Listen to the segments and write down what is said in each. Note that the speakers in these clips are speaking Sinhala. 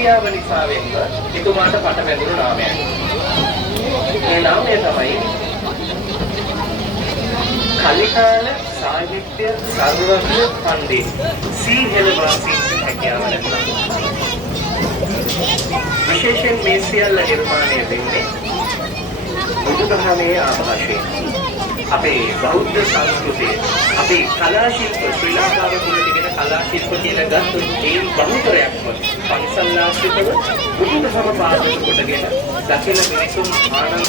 හැකියාව නිසා වෙන්න එතුමාට පට බැඳුණු නාමයක්. මේ නාමය තමයි කලිකාල සාහිත්‍ය සර්වඥ පණ්ඩිත සීහෙලවාසී හැකියාව ලැබුණා. විශේෂයෙන් මේ සියල්ල නිර්මාණය වෙන්නේ බුදුදහමේ ආభాෂයෙන්. අපේ බෞද්ධ සංස්කෘතිය, අපේ කලා ශිල්ප, ශ්‍රී ලංකාවේ තුල තිබෙන කලා ශිල්ප කියලා ගත්තොත් ඒ බහුතරයක්ම පන්සල්ලාශ්‍රිතව බුදුදහම පාදක කොටගෙන දකින මිනිසුන් ආනන්ද.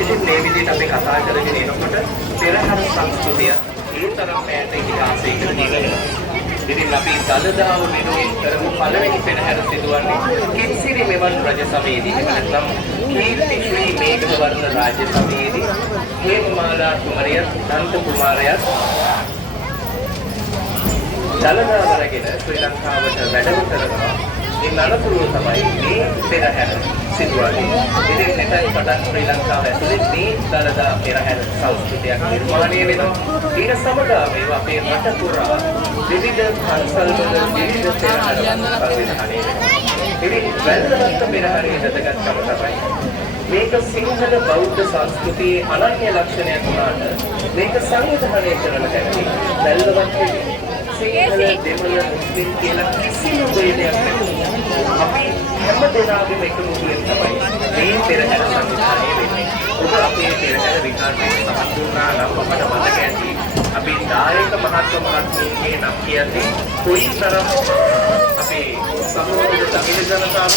ඉතින් මේ විදිහට අපි කතා කරගෙන එනකොට පෙරහර සංස්කෘතිය ඒ තරම් ඈත ඉතිහාසයකට දිවෙනවා. ඉතින් අපි දළදාව වෙනුවෙන් කරමු පළවෙනි පෙරහැර සිදුවන්නේ කිත්සිරි මෙවන් රජ සමයේදී. නැත්නම් කීර්ති ශ්‍රී මේඝවර්ණ රාජ්‍ය සමයේදී හේමමාලා කුමරිය නන්ද කුමාරයා දළදාව අරගෙන ශ්‍රී ලංකාවට වැඩම කරනවා. ඉතින් අනතුරුව තමයි මේ පෙරහැර සිදුවන්නේ. ඉතින් මෙතන පටන් ශ්‍රී ලංකාව ඇතුලේ මේ දළදා පෙරහැර සංස්කෘතියක් නිර්මාණය වෙනවා. ඊට සමගා මේවා අපේ රට පුරා විවිධ පන්සල්වල විවිධ පෙරහැර පරිහරණය වෙනවා. ඉතින් වැදගත් පෙරහැරේ වැදගත්කම තමයි මේක සිංහල බෞද්ධ සංස්කෘතියේ අනන්‍ය ලක්ෂණයක් වුණාට මේක සංවිධානය කරන හැටි වැදගත් වෙන්නේ. සිංහල දෙමළ මුස්ලිම් කියලා කිසිම ભેදයක් නැහැ. අපි හැම දෙනාගේම එකමුතුවෙන් තමයි මේ පෙරහැර සංවිධානය වෙන්නේ. ඔබ අපේ පෙරහැර විකාශනයේ සමත් වුණා නම් අපට මතක ඇති අපි දායක මහත්මයාගේ නම් කියන්නේ කොයිතරම් අපේ සමෝධ දමිළ ජනතාව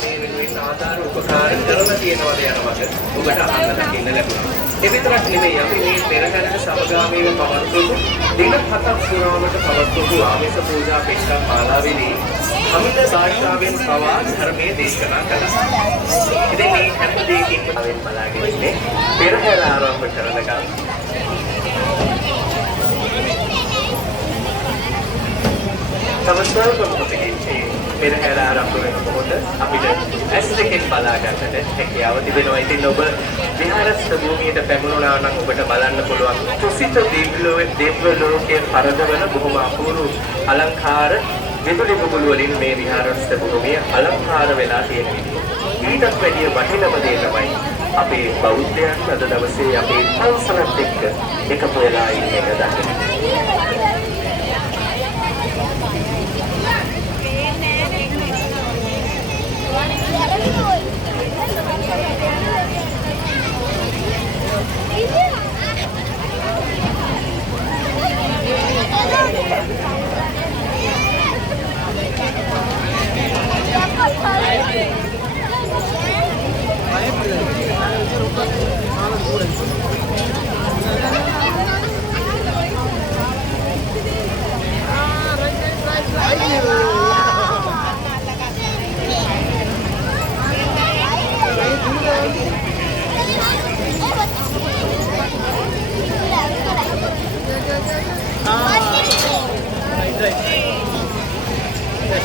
මේ වෙනුවෙන් ආධාර උපකාර කරලා තියෙනවද යනවාද ඔබට අහන්න දකින්න ලැබුණා. ඒ විතරක් නෙමෙයි අපි මේ පෙරහැරට සමගාමීව පවත්වපු දින 7ක් පුරාවට පවත්වපු ආමිස පූජා පිටකම් මාලාවේදී අමිත භාෂාවෙන් පවා ධර්මයේ දේශනා කළා. ඉතින් මේ හැම දෙයකින්ම අපි බලාගෙන ඉන්නේ පෙරහැර ආරම්භ කරනකම් සමස්තව කොටසකින් පෙරහැර ආරම්භ වෙනකොට අපිට ඇස් දෙකෙන් බලා ගන්නට හැකියාව තිබෙනවා. ඉතින් ඔබ විහාරස්ථ භූමියට පැමුණා නම් ඔබට බලන්න පුළුවන් තුසිත දිව්‍ය ලෝකයේ පරදවන බොහොම අපූර්ව අලංකාර විදුලි බුබුළු වලින් මේ විහාරස්ථ භූමිය අලංකාර වෙලා තියෙනවා. ඊටත් වැඩිය වටිනම දේ තමයි අපේ බෞද්ධයන් අද දවසේ අපේ පන්සලත් එක්ක එකතු වෙලා ඉන්න එක දකින්න.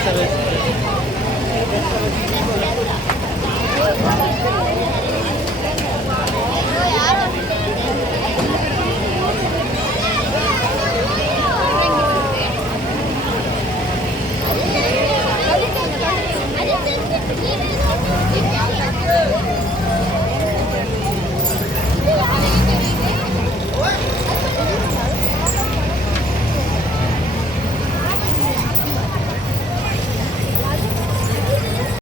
Right.